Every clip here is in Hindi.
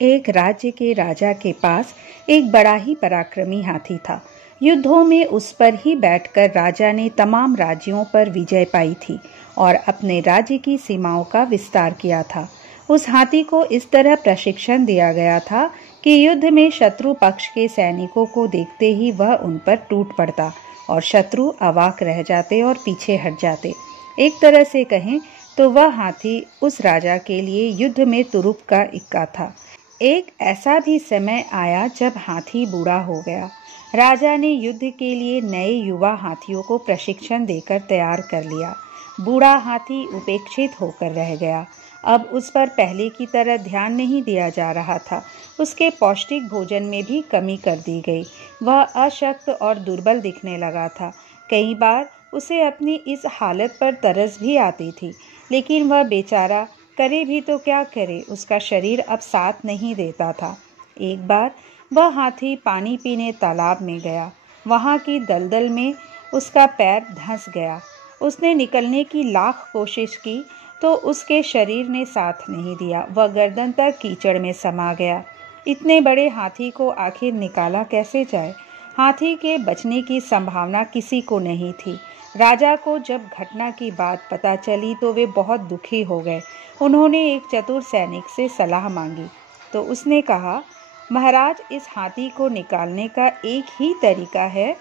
एक राज्य के राजा के पास एक बड़ा ही पराक्रमी हाथी था। युद्धों में उस पर ही बैठकर राजा ने तमाम राज्यों पर विजय पाई थी और अपने राज्य की सीमाओं का विस्तार किया था। उस हाथी को इस तरह प्रशिक्षण दिया गया था कि युद्ध में शत्रु पक्ष के सैनिकों को देखते ही वह उन पर टूट पड़ता और शत्रु अवाक रह जाते और पीछे हट जाते। एक तरह से कहें तो वह हाथी उस राजा के लिए युद्ध में तुरुप का इक्का था। एक ऐसा भी समय आया जब हाथी बूढ़ा हो गया। राजा ने युद्ध के लिए नए युवा हाथियों को प्रशिक्षण देकर तैयार कर लिया। बूढ़ा हाथी उपेक्षित होकर रह गया। अब उस पर पहले की तरह ध्यान नहीं दिया जा रहा था। उसके पौष्टिक भोजन में भी कमी कर दी गई। वह अशक्त और दुर्बल दिखने लगा था। कई बार उसे अपनी इस हालत पर तरस भी आती थी, लेकिन वह बेचारा करे भी तो क्या करे, उसका शरीर अब साथ नहीं देता था। एक बार वह हाथी पानी पीने तालाब में गया। वहाँ की दलदल में उसका पैर धंस गया। उसने निकलने की लाख कोशिश की तो उसके शरीर ने साथ नहीं दिया। वह गर्दन तक कीचड़ में समा गया। इतने बड़े हाथी को आखिर निकाला कैसे जाए? हाथी के बचने की संभावना किसी को नहीं थी। राजा को जब घटना की बात पता चली तो वे बहुत दुखी हो गए। उन्होंने एक चतुर सैनिक से सलाह मांगी तो उसने कहा, महाराज, इस हाथी को निकालने का एक ही तरीका है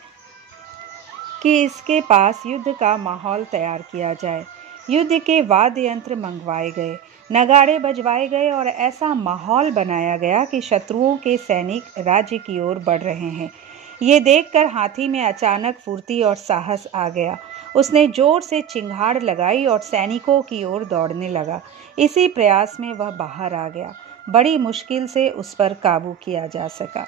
कि इसके पास युद्ध का माहौल तैयार किया जाए। युद्ध के वाद्य यंत्र मंगवाए गए, नगाड़े बजवाए गए और ऐसा माहौल बनाया गया कि शत्रुओं के सैनिक राज्य की ओर बढ़ रहे हैं। ये देखकर हाथी में अचानक फुर्ती और साहस आ गया। उसने जोर से चिंगाड़ लगाई और सैनिकों की ओर दौड़ने लगा। इसी प्रयास में वह बाहर आ गया। बड़ी मुश्किल से उस पर काबू किया जा सका।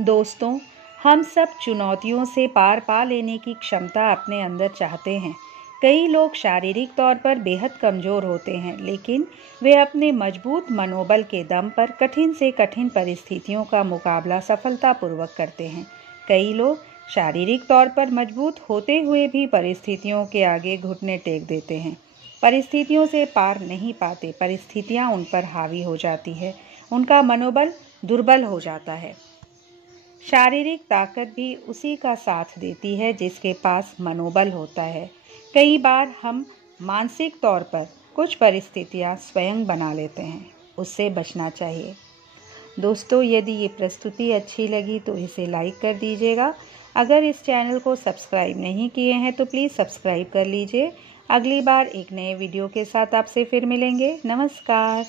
दोस्तों, हम सब चुनौतियों से पार पा लेने की क्षमता अपने अंदर चाहते हैं। कई लोग शारीरिक तौर पर बेहद कमज़ोर होते हैं, लेकिन वे अपने मजबूत मनोबल के दम पर कठिन से कठिन परिस्थितियों का मुकाबला सफलतापूर्वक करते हैं। कई लोग शारीरिक तौर पर मजबूत होते हुए भी परिस्थितियों के आगे घुटने टेक देते हैं। परिस्थितियों से पार नहीं पाते, परिस्थितियां उन पर हावी हो जाती है, उनका मनोबल दुर्बल हो जाता है। शारीरिक ताकत भी उसी का साथ देती है जिसके पास मनोबल होता है। कई बार हम मानसिक तौर पर कुछ परिस्थितियां स्वयं बना लेते हैं, उससे बचना चाहिए। दोस्तों, यदि ये प्रस्तुति अच्छी लगी तो इसे लाइक कर दीजिएगा। अगर इस चैनल को सब्सक्राइब नहीं किए हैं तो प्लीज़ सब्सक्राइब कर लीजिए। अगली बार एक नए वीडियो के साथ आपसे फिर मिलेंगे। नमस्कार।